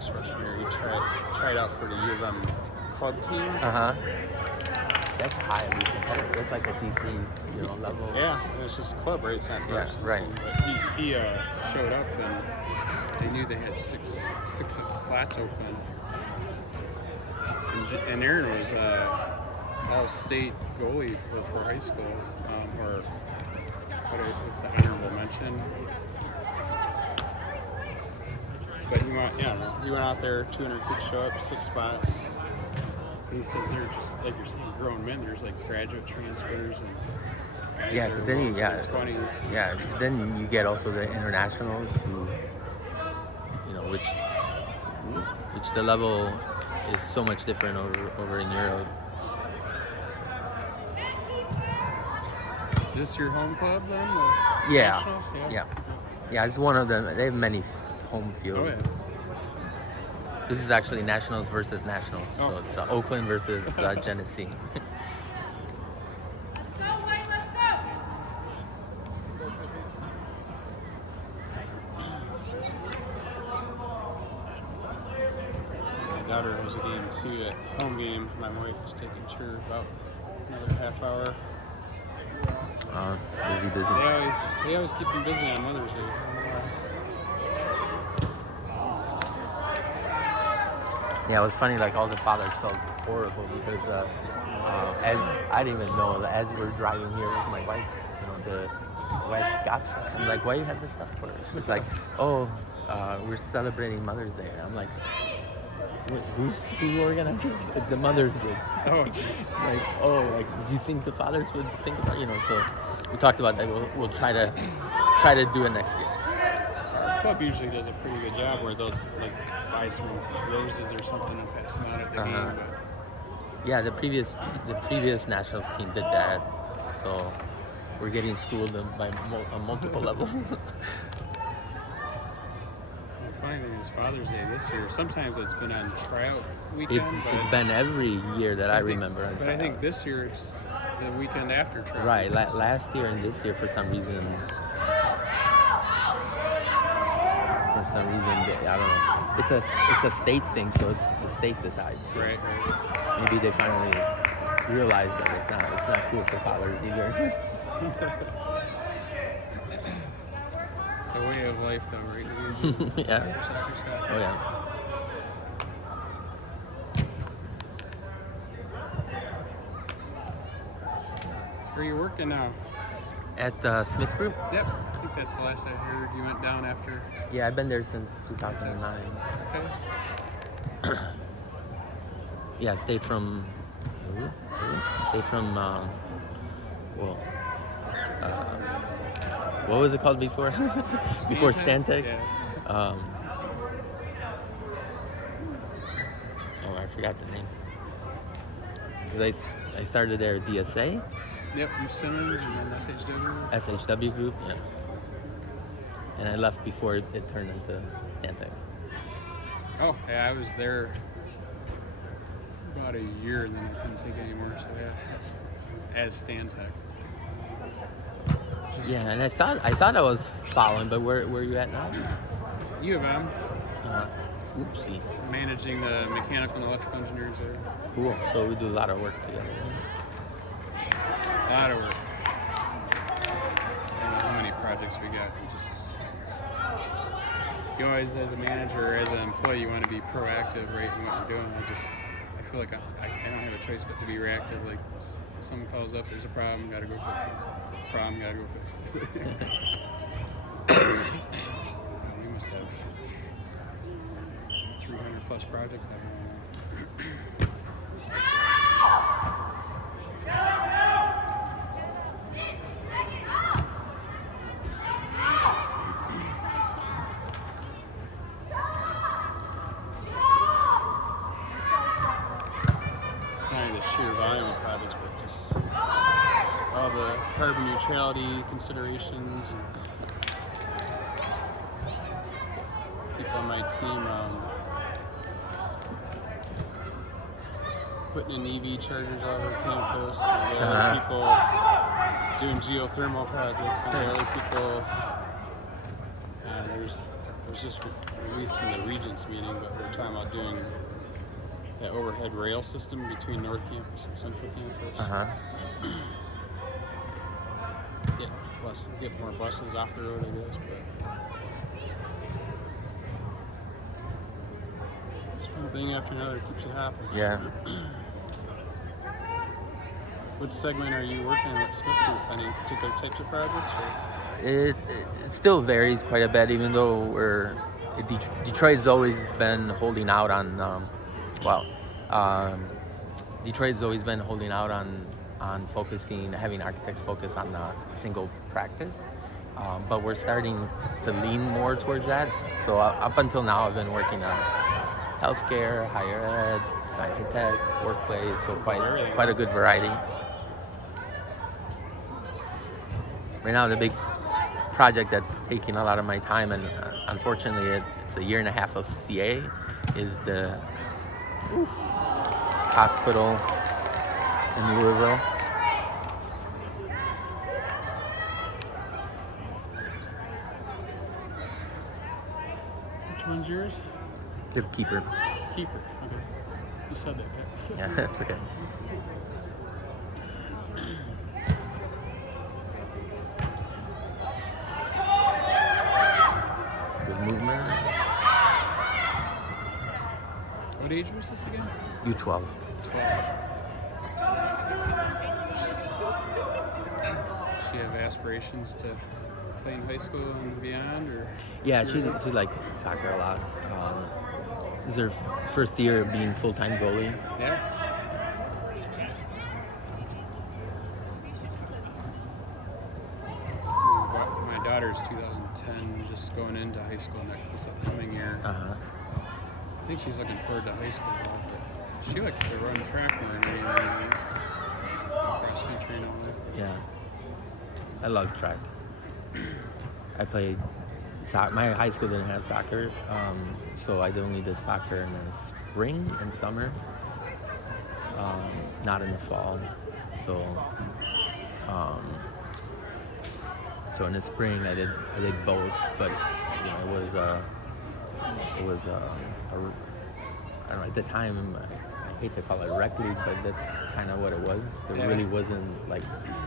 his freshman year. He tried out for the U of M club team. That's highly competitive. That's like a D3, level. Yeah, it was just club, right? It's not varsity right. team, but he showed up and they knew they had six of the slots open. And Aaron was all-state goalie for high school, or what's the honorable mention? But he went out there, 200 kids show up, 6 spots. And he says they're just, like you're saying, grown men. There's like graduate transfers and because then 20s. Yeah, because then you get also the internationals who, which the level is so much different over in Europe. Is this your home club then? Yeah. Nationals? Yeah, it's one of them. They have many home fields. Oh, yeah. This is actually Nationals versus Nationals. Oh. So it's Oakland versus Genessee. My daughter has a game too, at home game. My wife was taking her about another half hour. Busy. They always keep them busy on Mother's Day. Yeah, it was funny. Like all the fathers felt horrible because as I didn't even know, as we were driving here with my wife, the wife's got stuff. I'm like, why you have this stuff for? She's like, oh, we're celebrating Mother's Day. And I'm like, who organized it? The mothers did. Oh, jeez. Like, do you think the fathers would think about, So we talked about that. We'll try to do it next year. Our club usually does a pretty good job where they'll buy some roses or something and pass them out at the game. But yeah, the previous nationals team did that, so we're getting schooled on multiple levels. the funny thing is Father's Day this year. Sometimes it's been on tryout weekend. It's been every year that I remember. But I think this year it's the weekend after tryout. Right, last year and this year for some reason, I don't know. It's a state thing, so it's the state decides. So Right. Maybe they finally realized that it's not cool for fathers either. It's a way of life, though, right? Yeah. Oh yeah. Where are you working now? At Smith Group? Yep. I think that's the last I heard. You went down after. Yeah, I've been there since 2009. Okay. Yeah, stayed from what was it called before? Before Stantec? Yeah. Oh, I forgot the name. Because I started there at DSA. Yep, you Simmons and then SHW. SHW Group, yeah. And I left before it turned into Stantec. Oh, yeah, I was there about a year and then I couldn't take it anymore, so yeah. As Stantec. Yeah, and I thought I was following, but where are you at now? U of M. Oopsie. Managing the mechanical and electrical engineers there. Cool. So we do a lot of work together. A lot of work. I don't know how many projects we got. You always, as a manager or as an employee, you want to be proactive, right, in what you're doing. I feel like I don't have a choice but to be reactive. Like, someone calls up, there's a problem, gotta go fix it. Problem, gotta go fix it. We must have 300 plus projects. I don't know. Sheer volume of projects, but just all the carbon neutrality considerations and people on my team putting in EV chargers all over campus, and the other people doing geothermal projects, and the other people there's it was just released in the Regents meeting, but we're talking about doing that overhead rail system between North Campus and Central Campus. Get more buses off the road, I guess. But it's one thing after another keeps you happy. Yeah. What segment are you working with Smith Group? Any particular types of projects? Or? It still varies quite a bit, even though Detroit's always been holding out on Detroit's always been holding out on having architects focus on a single practice, but we're starting to lean more towards that. So up until now, I've been working on healthcare, higher ed, science and tech, workplace, so quite a good variety. Right now, the big project that's taking a lot of my time, and unfortunately it's a year and a half of CA, is the hospital in Louisville. Which one's yours? The keeper. Keeper. Okay. You said that. Right? Yeah, that's okay. Good movement. What age was this again? U12. 12. She have aspirations to play in high school and beyond, or? Yeah, she likes soccer a lot. This is her first year of being full-time goalie. Yeah. My daughter's 2010, just going into high school this upcoming year. I think she's looking forward to high school, but she likes to run track more than anything, cross country and all that. Yeah, I love track. I played soccer. My high school didn't have soccer, so I only did soccer in the spring and summer, not in the fall. So in the spring I did both, but it was I don't know, at the time, I hate to call it rec league, but that's kind of what it was. It really wasn't like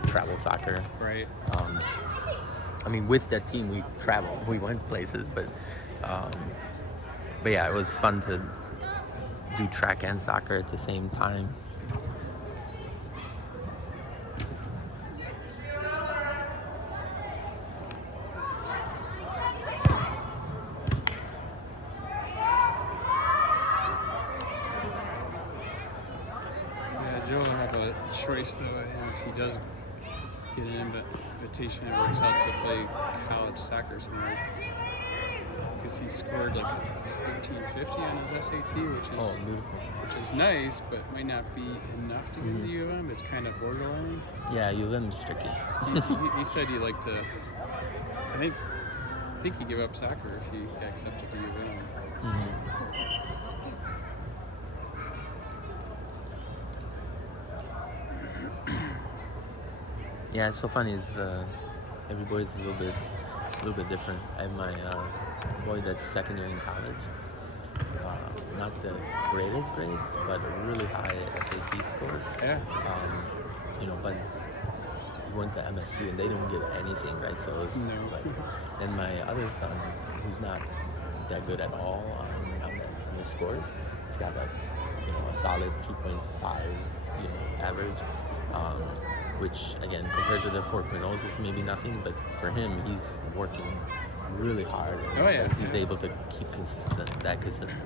travel soccer. Right. I mean, with that team, we traveled, we went places, but yeah, it was fun to do track and soccer at the same time. Joe will have a choice though, if he does get an invitation and works out to play college soccer somewhere, because he scored like 1350 on his SAT, which is nice, but might not be enough to get into U of M. It's kind of borderline. Yeah, U of M is tricky. he said he'd like to. I think he'd give up soccer if he got accepted to U of M. Yeah, it's so funny. Is every boy is a little bit different. I have my boy that's second year in college. Not the greatest grades, but a really high SAT score. Yeah. But he went to MSU and they don't get anything, right? So it's like. And my other son, who's not that good at all on the scores, he's got like a solid 3.5 average. Which again, compared to the 4.0s, is maybe nothing, but for him, he's working really hard. And he's able to keep that consistent.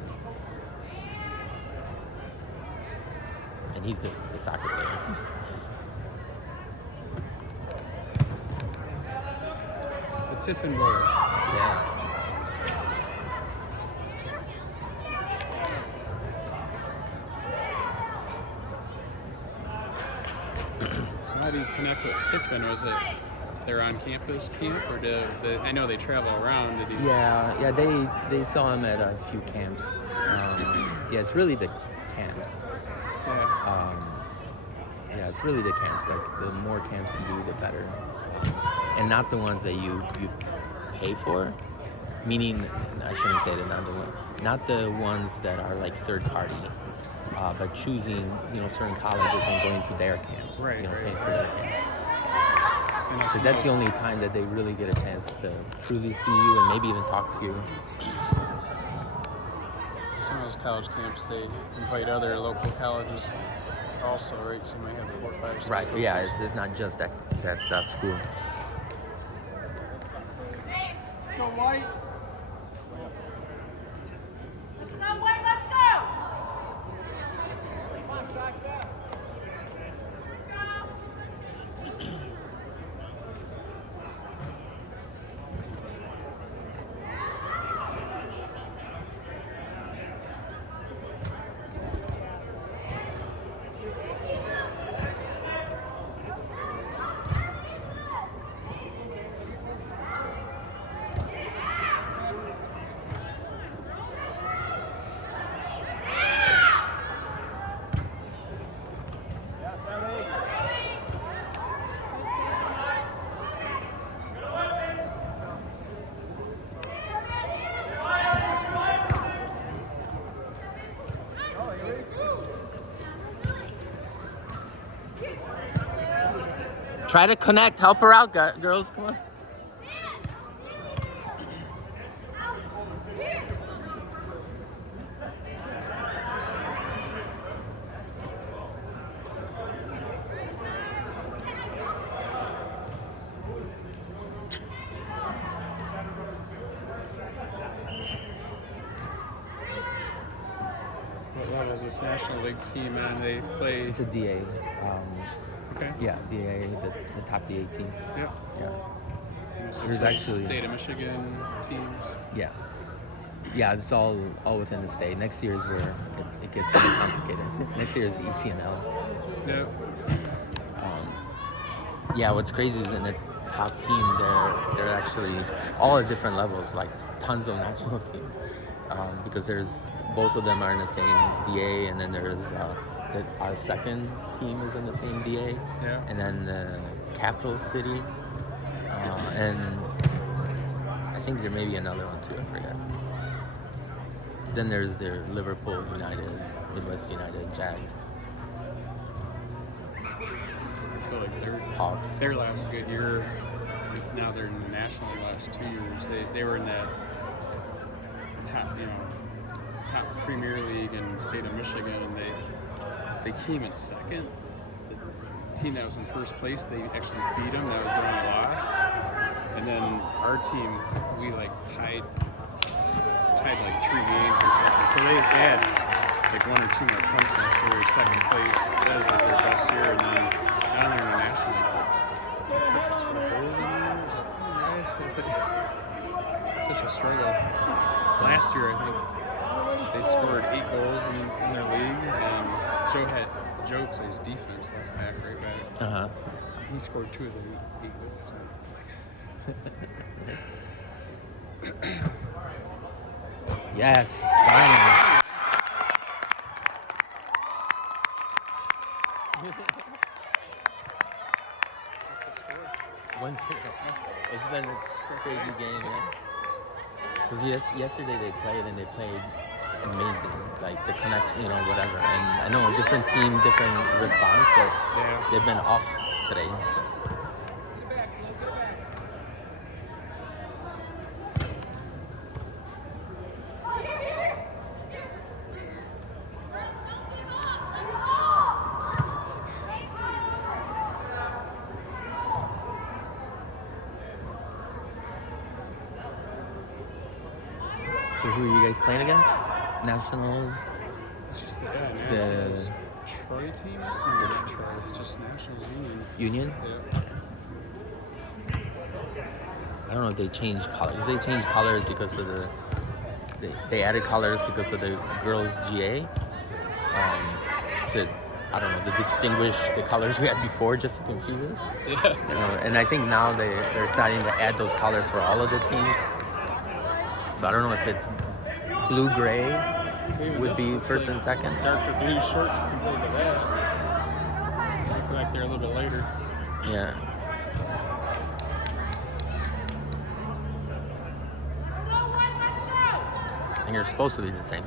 And he's the soccer player. The Tiffin boy. Yeah. How do you connect with Tiffin? Was it their on-campus camp, or I know they travel around? Yeah, they saw him at a few camps. Yeah, it's really the camps. Yeah, it's really the camps. Like the more camps you do, the better. And not the ones that you pay for, meaning I shouldn't say that, not the ones that are like third party, but choosing certain colleges and going to their camps, Right, paying right. for their camp. So, Because that's the only time that they really get a chance to truly see you and maybe even talk to you. some of those college camps, they invite other local colleges also, right? So you might have 4, 5, 6 Right. schools. Yeah. It's not just that school. Go White. Go, White, let's go! Try to connect. Help her out, girls. Come on. What level is this National League team and they play? It's a DA. Okay. Yeah, DA, the top DA team. Yep. Yeah. So There's play actually- State of Michigan teams. Yeah. Yeah, it's all within the state. Next year is where it gets really complicated. Next year is ECNL. Yep. Yeah, what's crazy is in the top team, they're actually all at different levels, like tons of national teams. Because both of them are in the same DA, and then there's our second team is in the same DA, Yeah. and then the capital city, and I think there may be another one too, I forget. Then there's their Liverpool United, Midwest United, Jags, I feel like Hawks. their last good year. Now they're in the National League last 2 years. They were in that top Premier League in the state of Michigan, and they came in second. The team that was in first place, they actually beat them. That was their only loss. And then our team, we tied like 3 games or something. So they had like 1 or 2 more points than us. So we were second place. That was like their best year. And then now they're in the National League. It's such a struggle. Last year, I think they scored 8 goals in their league, and Joe plays defense, left back, right back. He scored 2 of the 8 goals. Yes, finally. 1-0. It's been a crazy game, yeah. Because yesterday they played amazing, like the connection, whatever. And I know a different team, different response, but they've been off today. So. So who are you guys playing against? National? Just Nationals Troy team? No, not Troy, just Nationals Union. Union? Yeah. I don't know if they changed colors. They changed colors because of they added colors because of the girls' GA. To distinguish the colors we had before, just to confuse us. Yeah. And I think now they're starting to add those colors for all of the teams. So I don't know if it's blue-gray would be first and second. Darker blue shorts compared to that. Look like they're a little bit later. Yeah. Go, White! think they're supposed to be the same.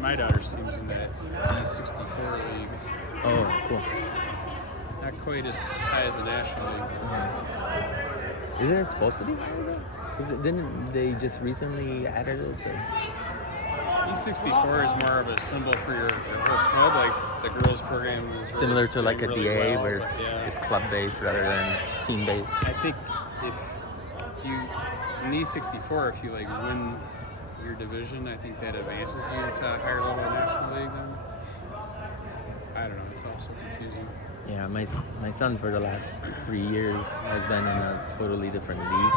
My daughter's team's in that E64 league. Oh, cool. Not quite as high as the national league. Isn't it supposed to be higher though? Didn't they just recently added it? E64 is more of a symbol for your whole club, like the girls program. Similar to like a really DA well, where but it's club based rather than team based. I think if you in E64, if you like win your division, I think that advances you to a higher level of National League. Then I don't know. It's also confusing. Yeah, my son for the last 3 years has been in a totally different league.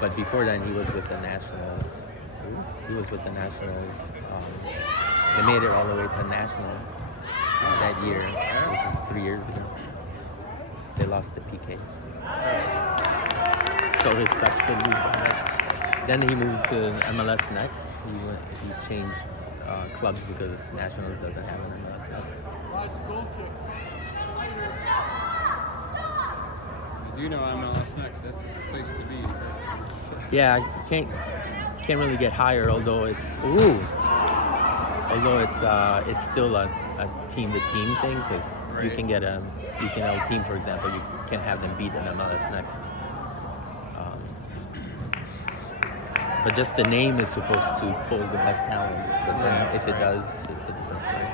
But before then, he was with the Nationals. They made it all the way to national that year, which was 3 years ago. They lost the PKs. So it sucks to lose that. Then he moved to MLS Next. He changed clubs because Nationals doesn't have an MLS Next. I do know MLS Next. That's the place to be. Yeah, can't really get higher. Although it's still a team to team thing because you can get a BCNL team, for example, you can have them beat an MLS Next. But just the name is supposed to pull the best talent. But then if it does, it's a different story.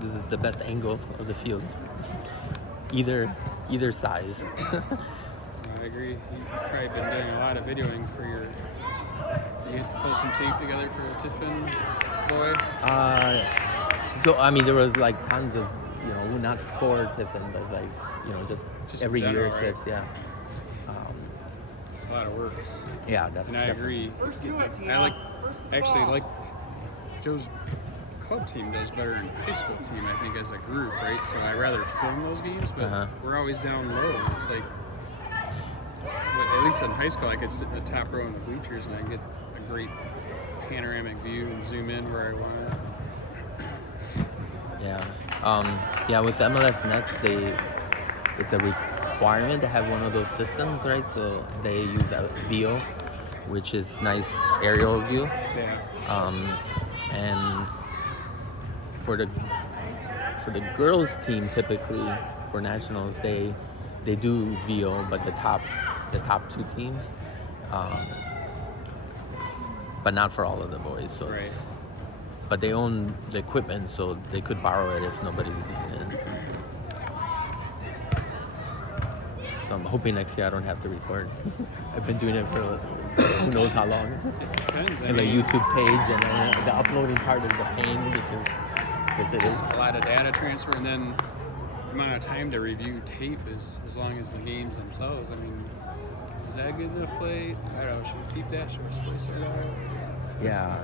This is the best angle of the field. Either size. I agree. You've probably been doing a lot of videoing for your. Do you have to pull some tape together for a Tiffin boy? So I mean, there was like tons of, not for Tiffin, but like, just every in general, year clips. right? Yeah. It's a lot of work. Yeah, And definitely. I agree. I actually like Joe's club team does better than high school team, I think, as a group, right? So I rather film those games, but we're always down low. It's like, at least in high school, I could sit in the top row in the bleachers and I get a great panoramic view and zoom in where I want. Yeah. With MLS Next, it's a requirement to have one of those systems, right? So they use that VO, which is nice aerial view. Yeah. And for the girls team, typically for nationals, they do VO, but the top two teams, but not for all of the boys. So Right. But they own the equipment, so they could borrow it if nobody's using it. So I'm hoping next year I don't have to record. I've been doing it for who knows how long. It depends. I And the mean, YouTube page, and then the uploading part is the pain because it is. a lot of data transfer, and then the amount of time to review tape is as long as the games themselves. I mean, is that good enough play? I don't know. Should we keep that? Should we splice it out? Yeah.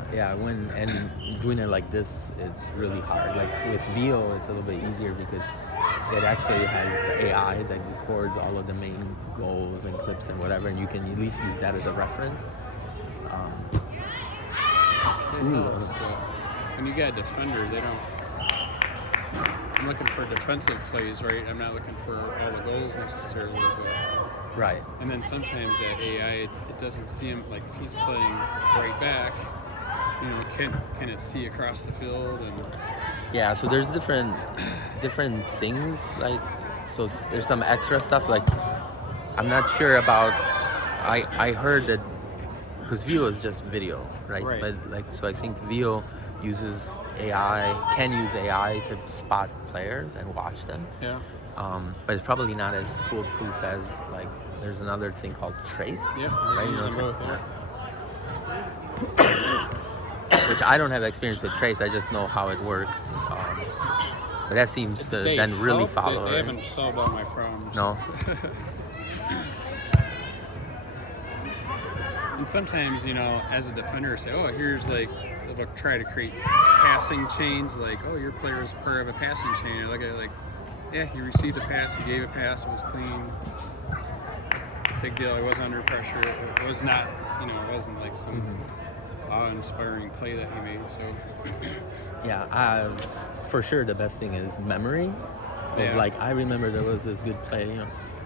And doing it like this, it's really hard. Like with VO, it's a little bit easier because it actually has AI that records all of the main goals and clips and whatever, and you can at least use that as a reference. When you got a defender, they don't. I'm looking for defensive plays, right? I'm not looking for all the goals necessarily, but. Right. And then sometimes that AI, it doesn't see him, like if he's playing right back, can it see across the field? And Yeah, so there's different things, like, so there's some extra stuff, like, I'm not sure about, I heard that, because VO is just video, right? Right. But like, so I think VO can use AI to spot players and watch them. yeah. But it's probably not as foolproof as, like, there's another thing called Trace. Yeah. Right? Use them both, Which I don't have experience with Trace, I just know how it works. But that seems to They then really help, follow. They Right? haven't solved all my problems. No. And sometimes, as a defender, say, oh, here's they'll try to create passing chains. Like, oh, your player is part of a passing chain. Look at yeah, he received a pass, he gave a pass, it was clean. Big deal. It wasn't under pressure. It was not, it wasn't like some awe-inspiring play that he made. So, Yeah, for sure the best thing is memory. Yeah. Like, I remember there was this good play.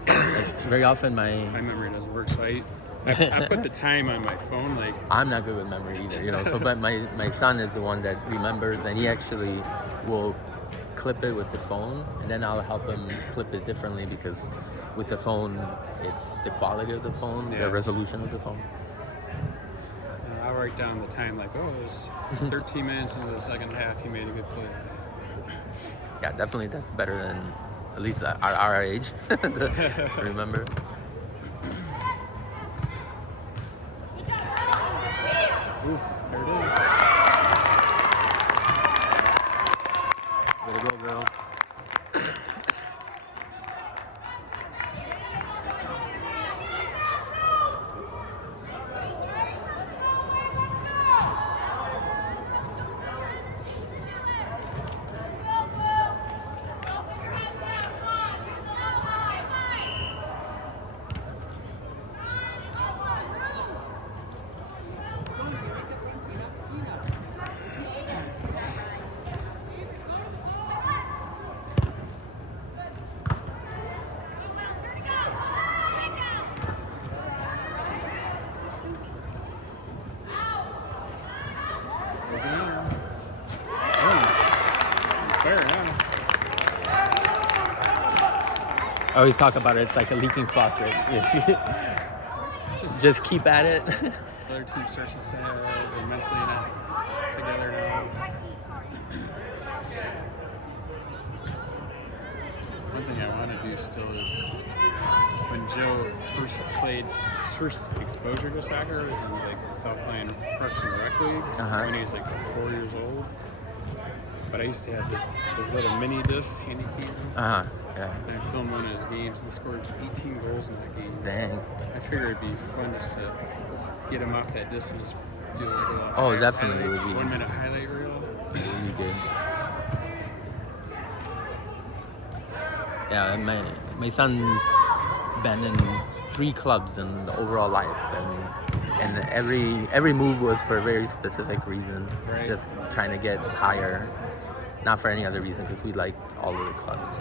Like, very often my memory doesn't work, so I put the time on my phone. Like, I'm not good with memory either, So, but my son is the one that remembers, and he actually will clip it with the phone, and then I'll help him clip it differently because with the phone, it's the quality of the phone, the resolution of the phone. I'll write down the time, like, oh, it was 13 minutes into the second half, he made a good play. Yeah, definitely that's better than at least at our age to remember. Oof, there it is. Way to go, girls. I always talk about it. It's like a leaking faucet. If you just keep at it. Other team starts to say they're mentally not together now. One thing I want to do still is when Joe first played, his first exposure to soccer was in like the Southland Parks and Rec League when he was like 4 years old. But I used to have this little mini disc handy cam. Yeah. And I filmed one of his games and scored 18 goals in that game. Dang. I figured it'd be fun just to get him off that disc and just do like a Oh, definitely highlight, it would be 1 minute highlight reel. really good. Yeah, my son's been in 3 clubs in the overall life, and every move was for a very specific reason. Right. Just trying to get higher, not for any other reason, because we liked all of the clubs.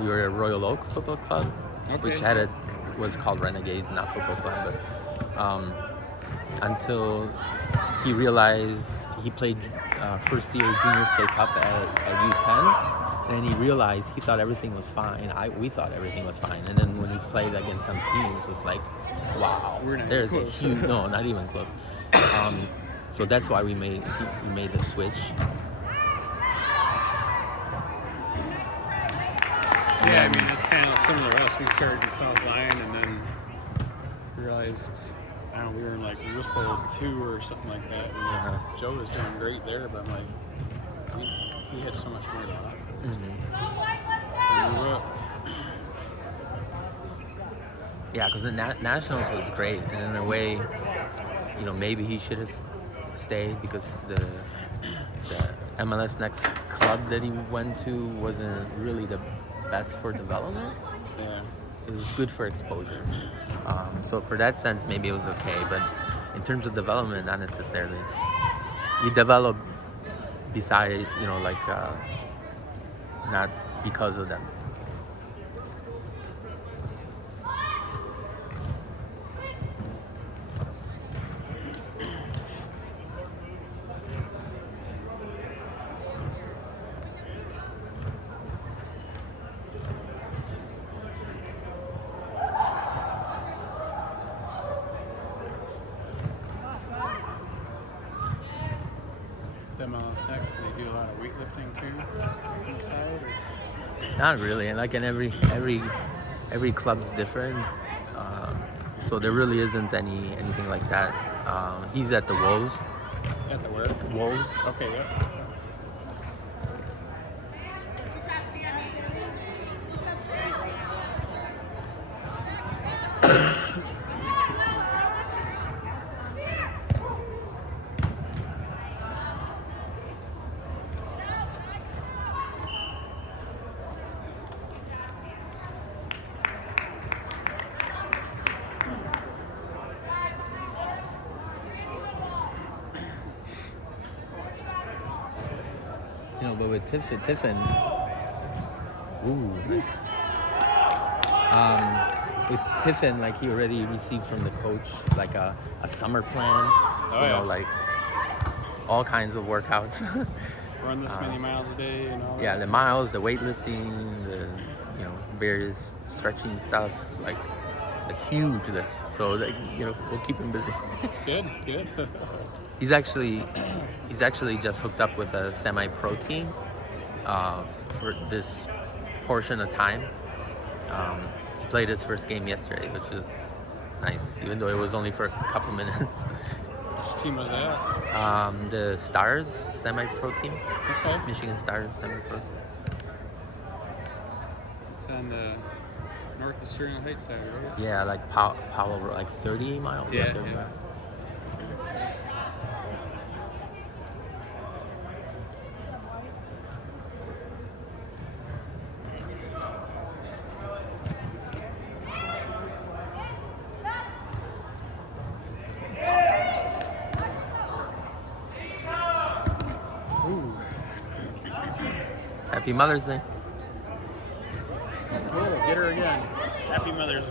We were a Royal Oak Football Club, which was called Renegades, not Football Club. But until he realized he played first year Junior State Cup at U10, and then he realized he thought everything was fine. We thought everything was fine, and then when he played against some teams, it was like, wow, there's a huge not even close. So that's why we made the switch. Yeah, I mean, it's kind of similar to us. We started in South Lyon and then realized, we were in like Whistle 2 or something like that. And Joe was doing great there, but I'm like, he had so much more to offer. And we were up. Yeah, because the Nationals was great, and in a way, maybe he should have stayed because the MLS Next club that he went to wasn't really the best for development. Yeah. It was good for exposure. So for that sense, maybe it was okay, but in terms of development, not necessarily. You develop beside, not because of them. MLS Next, they do a lot of weightlifting too inside. Not really, and like in every club's different, so there really isn't anything like that. He's at the Wolves. At the where? Wolves. Okay, yeah. But with Tiffin, ooh, nice. With Tiffin, like he already received from the coach like a summer plan. Like all kinds of workouts. Run this many miles a day and all that. Yeah, the miles, the weightlifting, the various stretching stuff, like a huge list. So that, we'll keep him busy. Good. He's actually just hooked up with a semi-pro team for this portion of time. He played his first game yesterday, which was nice, even though it was only for a couple minutes. Which team was that? The Stars semi-pro team. Okay. Michigan Stars semi-pro. It's on the North of Sterling Heights side, right? Yeah, like Powell, like 30 miles. Yeah. 30 miles. Happy Mother's Day. Oh, get her again. Happy Mother's Day.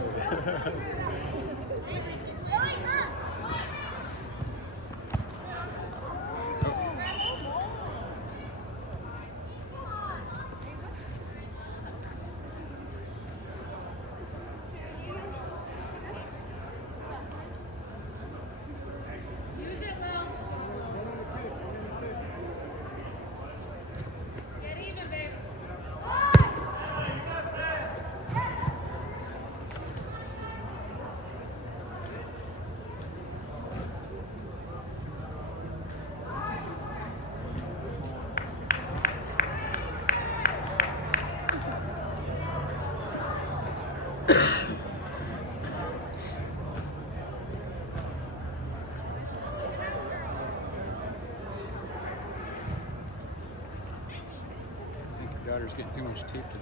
Daughter's getting too much tape to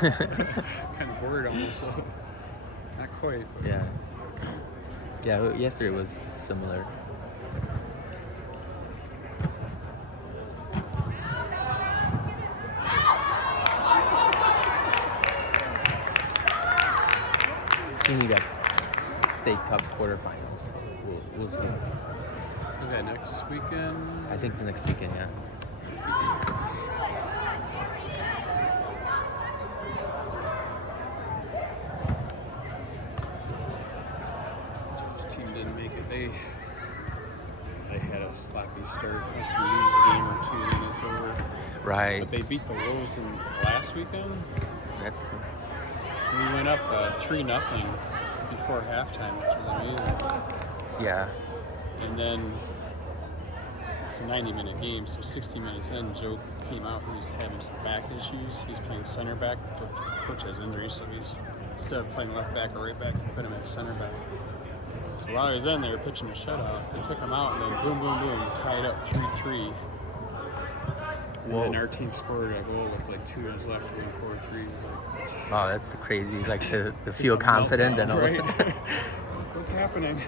do. Kind of bored almost. So. Not quite. But. Yeah, yesterday was similar. Soon you got State Cup quarterfinals. We'll see. Is that next weekend? I think it's next weekend, yeah. Didn't make it. They had a sloppy start. Once we lose a game or two, then it's over. Right. But they beat the Wolves in last weekend. That's cool. We went up 3-0 before halftime, which was amazing. Yeah. And then it's a 90-minute game, so 60 minutes in, Joe came out. He was having some back issues. He's playing center back. Coach has injuries, so instead of playing left back or right back, he put him at center back. So while he was in, they were pitching a shutout. They took him out, and then boom, boom, boom, tied up 3-3. And then our team scored a goal with like 2 minutes left, going 4-3. Wow, that's crazy. Like to feel confident and all right? that. What's happening?